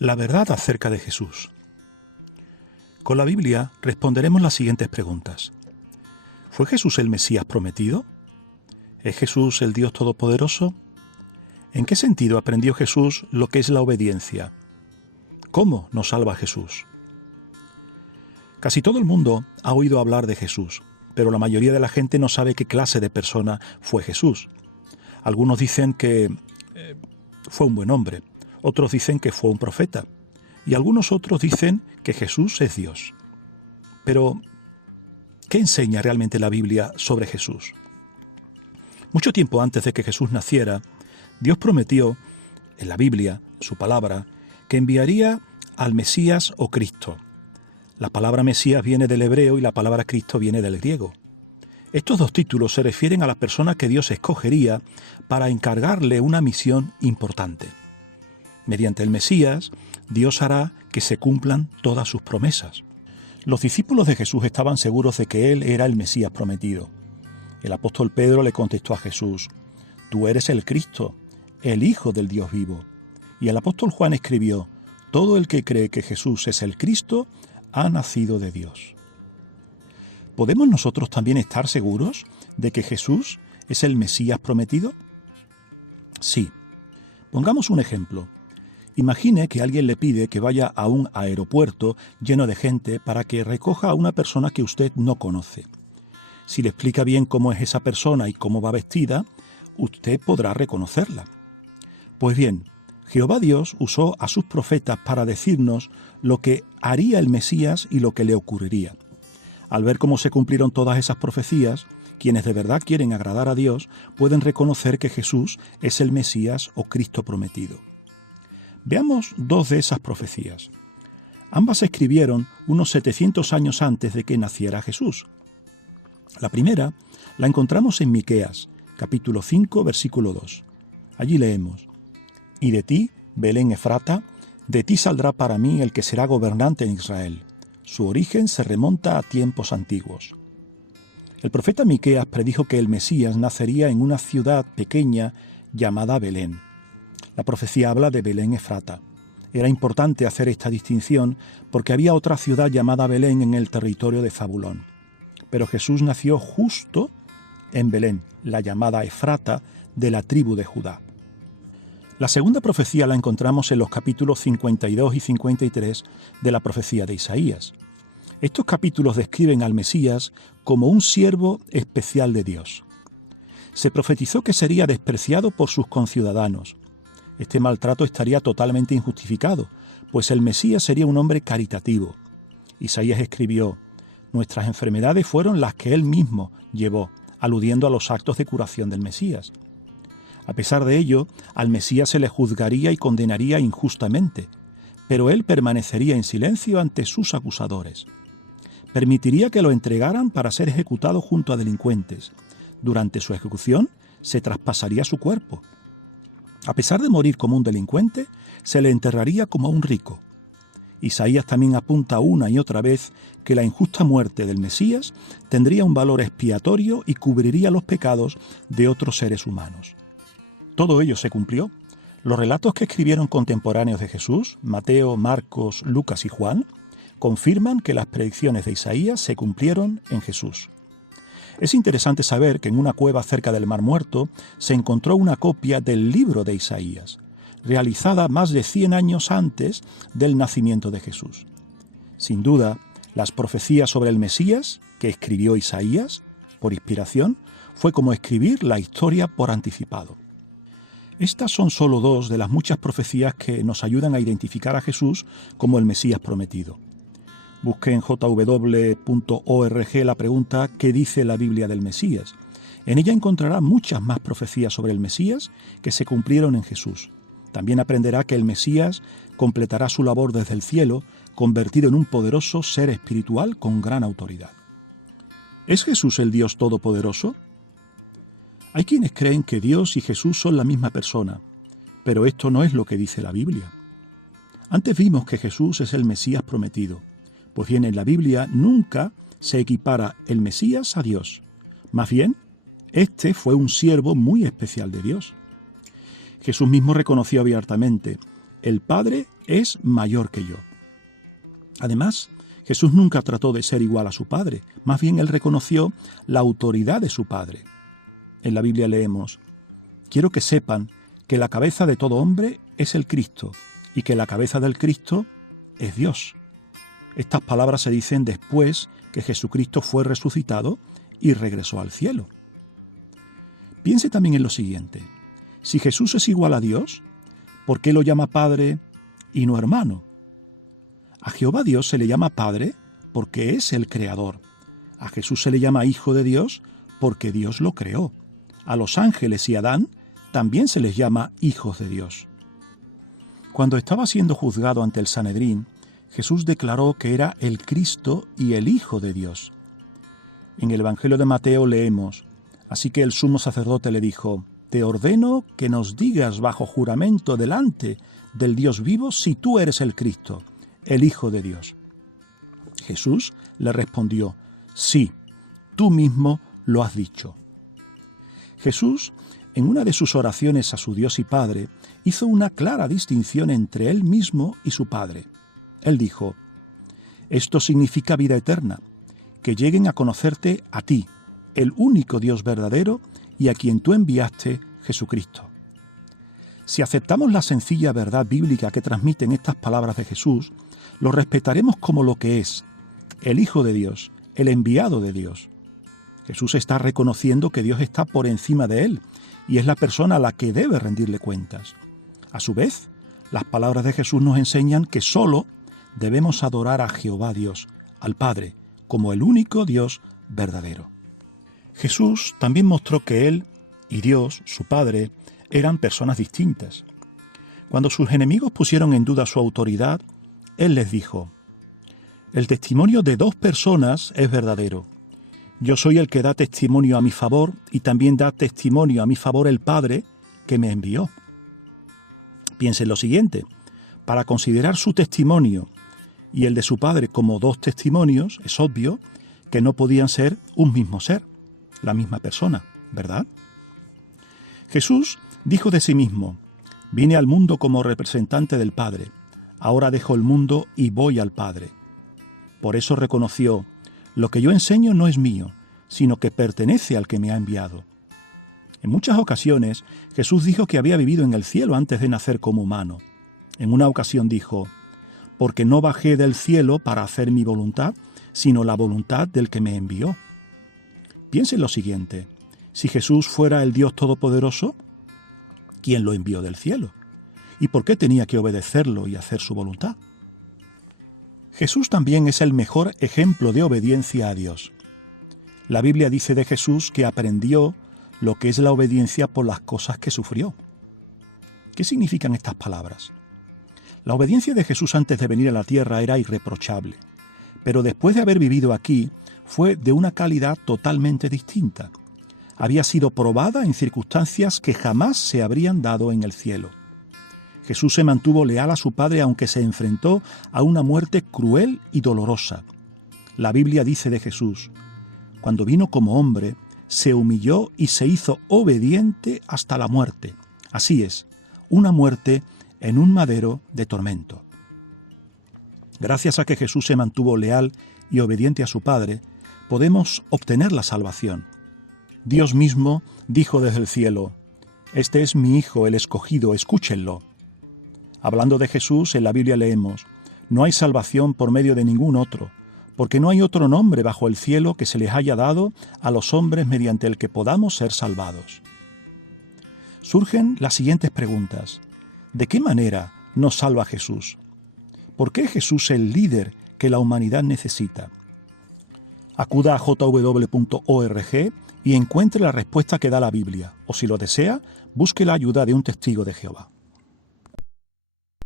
La verdad acerca de Jesús. Con la Biblia responderemos las siguientes preguntas. ¿Fue Jesús el Mesías prometido? ¿Es Jesús el Dios Todopoderoso? ¿En qué sentido aprendió Jesús lo que es la obediencia? ¿Cómo nos salva Jesús? Casi todo el mundo ha oído hablar de Jesús, pero la mayoría de la gente no sabe qué clase de persona fue Jesús. Algunos dicen que fue un buen hombre, otros dicen que fue un profeta, y algunos otros dicen que Jesús es Dios. Pero, ¿qué enseña realmente la Biblia sobre Jesús? Mucho tiempo antes de que Jesús naciera, Dios prometió, en la Biblia, en su palabra, que enviaría al Mesías o Cristo. La palabra Mesías viene del hebreo y la palabra Cristo viene del griego. Estos dos títulos se refieren a la persona que Dios escogería para encargarle una misión importante. Mediante el Mesías, Dios hará que se cumplan todas sus promesas. Los discípulos de Jesús estaban seguros de que Él era el Mesías prometido. El apóstol Pedro le contestó a Jesús: «Tú eres el Cristo, el Hijo del Dios vivo». Y el apóstol Juan escribió: «Todo el que cree que Jesús es el Cristo ha nacido de Dios». ¿Podemos nosotros también estar seguros de que Jesús es el Mesías prometido? Sí. Pongamos un ejemplo. Imagine que alguien le pide que vaya a un aeropuerto lleno de gente para que recoja a una persona que usted no conoce. Si le explica bien cómo es esa persona y cómo va vestida, usted podrá reconocerla. Pues bien, Jehová Dios usó a sus profetas para decirnos lo que haría el Mesías y lo que le ocurriría. Al ver cómo se cumplieron todas esas profecías, quienes de verdad quieren agradar a Dios pueden reconocer que Jesús es el Mesías o Cristo prometido. Veamos dos de esas profecías. Ambas se escribieron unos 700 años antes de que naciera Jesús. La primera la encontramos en Miqueas, capítulo 5, versículo 2. Allí leemos: «Y de ti, Belén Efrata, de ti saldrá para mí el que será gobernante en Israel. Su origen se remonta a tiempos antiguos». El profeta Miqueas predijo que el Mesías nacería en una ciudad pequeña llamada Belén. La profecía habla de Belén Efrata. Era importante hacer esta distinción porque había otra ciudad llamada Belén en el territorio de Zabulón. Pero Jesús nació justo en Belén, la llamada Efrata, de la tribu de Judá. La segunda profecía la encontramos en los capítulos 52 y 53 de la profecía de Isaías. Estos capítulos describen al Mesías como un siervo especial de Dios. Se profetizó que sería despreciado por sus conciudadanos. Este maltrato estaría totalmente injustificado, pues el Mesías sería un hombre caritativo. Isaías escribió: «Nuestras enfermedades fueron las que él mismo llevó», aludiendo a los actos de curación del Mesías. A pesar de ello, al Mesías se le juzgaría y condenaría injustamente, pero él permanecería en silencio ante sus acusadores. Permitiría que lo entregaran para ser ejecutado junto a delincuentes. Durante su ejecución, se traspasaría su cuerpo. A pesar de morir como un delincuente, se le enterraría como a un rico. Isaías también apunta una y otra vez que la injusta muerte del Mesías tendría un valor expiatorio y cubriría los pecados de otros seres humanos. Todo ello se cumplió. Los relatos que escribieron contemporáneos de Jesús, Mateo, Marcos, Lucas y Juan, confirman que las predicciones de Isaías se cumplieron en Jesús. Es interesante saber que en una cueva cerca del Mar Muerto se encontró una copia del libro de Isaías, realizada más de 100 años antes del nacimiento de Jesús. Sin duda, las profecías sobre el Mesías, que escribió Isaías, por inspiración, fue como escribir la historia por anticipado. Estas son solo dos de las muchas profecías que nos ayudan a identificar a Jesús como el Mesías prometido. Busque en jw.org la pregunta ¿qué dice la Biblia del Mesías? En ella encontrará muchas más profecías sobre el Mesías que se cumplieron en Jesús. También aprenderá que el Mesías completará su labor desde el cielo, convertido en un poderoso ser espiritual con gran autoridad. ¿Es Jesús el Dios Todopoderoso? Hay quienes creen que Dios y Jesús son la misma persona, pero esto no es lo que dice la Biblia. Antes vimos que Jesús es el Mesías prometido. Pues bien, en la Biblia nunca se equipara el Mesías a Dios. Más bien, este fue un siervo muy especial de Dios. Jesús mismo reconoció abiertamente: «El Padre es mayor que yo. Además, Jesús nunca trató de ser igual a su Padre, más bien él reconoció la autoridad de su Padre. En la Biblia leemos: quiero que sepan que la cabeza de todo hombre es el Cristo y que la cabeza del Cristo es Dios. Estas palabras se dicen después que Jesucristo fue resucitado y regresó al cielo. Piense también en lo siguiente: si Jesús es igual a Dios, ¿por qué lo llama Padre y no hermano? A Jehová Dios se le llama Padre porque es el Creador. A Jesús se le llama Hijo de Dios porque Dios lo creó. A los ángeles y a Adán también se les llama hijos de Dios. Cuando estaba siendo juzgado ante el Sanedrín, Jesús declaró que era el Cristo y el Hijo de Dios. En el Evangelio de Mateo leemos: así que el sumo sacerdote le dijo: te ordeno que nos digas bajo juramento delante del Dios vivo si tú eres el Cristo, el Hijo de Dios. Jesús le respondió: sí, tú mismo lo has dicho. Jesús, en una de sus oraciones a su Dios y Padre, hizo una clara distinción entre él mismo y su Padre. Él dijo: esto significa vida eterna, que lleguen a conocerte a ti, el único Dios verdadero y a quien tú enviaste, Jesucristo. Si aceptamos la sencilla verdad bíblica que transmiten estas palabras de Jesús, lo respetaremos como lo que es, el Hijo de Dios, el enviado de Dios. Jesús está reconociendo que Dios está por encima de él y es la persona a la que debe rendirle cuentas. A su vez, las palabras de Jesús nos enseñan que solo debemos adorar a Jehová Dios, al Padre, como el único Dios verdadero. Jesús también mostró que él y Dios, su Padre, eran personas distintas. Cuando sus enemigos pusieron en duda su autoridad, él les dijo: el testimonio de dos personas es verdadero. Yo soy el que da testimonio a mi favor y también da testimonio a mi favor el Padre que me envió. Piensen lo siguiente: para considerar su testimonio y el de su Padre como dos testimonios, es obvio que no podían ser un mismo ser, la misma persona, ¿verdad? Jesús dijo de sí mismo: vine al mundo como representante del Padre, ahora dejo el mundo y voy al Padre. Por eso reconoció: lo que yo enseño no es mío, sino que pertenece al que me ha enviado. En muchas ocasiones, Jesús dijo que había vivido en el cielo antes de nacer como humano. En una ocasión dijo: porque no bajé del cielo para hacer mi voluntad, sino la voluntad del que me envió. Piensen lo siguiente: si Jesús fuera el Dios Todopoderoso, ¿quién lo envió del cielo? ¿Y por qué tenía que obedecerlo y hacer su voluntad? Jesús también es el mejor ejemplo de obediencia a Dios. La Biblia dice de Jesús que aprendió lo que es la obediencia por las cosas que sufrió. ¿Qué significan estas palabras? La obediencia de Jesús antes de venir a la tierra era irreprochable, pero después de haber vivido aquí, fue de una calidad totalmente distinta. Había sido probada en circunstancias que jamás se habrían dado en el cielo. Jesús se mantuvo leal a su Padre aunque se enfrentó a una muerte cruel y dolorosa. La Biblia dice de Jesús: cuando vino como hombre, se humilló y se hizo obediente hasta la muerte. Así es, una muerte en un madero de tormento. Gracias a que Jesús se mantuvo leal y obediente a su Padre, podemos obtener la salvación. Dios mismo dijo desde el cielo: este es mi Hijo, el escogido, escúchenlo. Hablando de Jesús, en la Biblia leemos: no hay salvación por medio de ningún otro, porque no hay otro nombre bajo el cielo que se les haya dado a los hombres mediante el que podamos ser salvados. Surgen las siguientes preguntas: ¿de qué manera nos salva Jesús? ¿Por qué Jesús es el líder que la humanidad necesita? Acuda a jw.org y encuentre la respuesta que da la Biblia, o si lo desea, busque la ayuda de un testigo de Jehová.